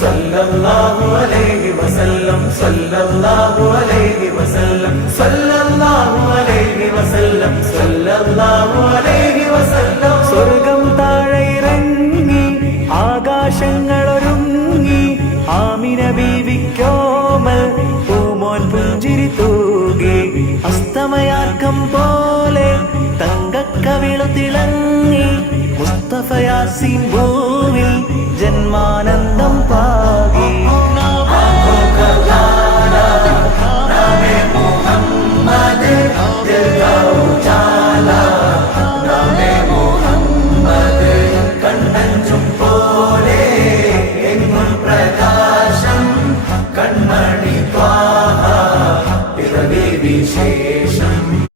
സല്ലല്ലാഹു അലൈഹി വസല്ലം സല്ലല്ലാഹു അലൈഹി വസല്ലം സല്ലല്ലാഹു അലൈഹി വസല്ലം സല്ലല്ലാഹു അലൈഹി വസല്ലം. സ്വർഗം താഴെ ഇറങ്ങി ആകാശങ്ങളൊരുങ്ങി ആമിന ബീവിക്കോമൽ പൂമോൻ പുഞ്ചിരി തൂകി അസ്തമയാർക്കം പോലെ തങ്കക്കവിളു തിളങ്ങി മുസ്തഫ യാസീൻ ഭൂവിൽ ജന്മാനന്ദ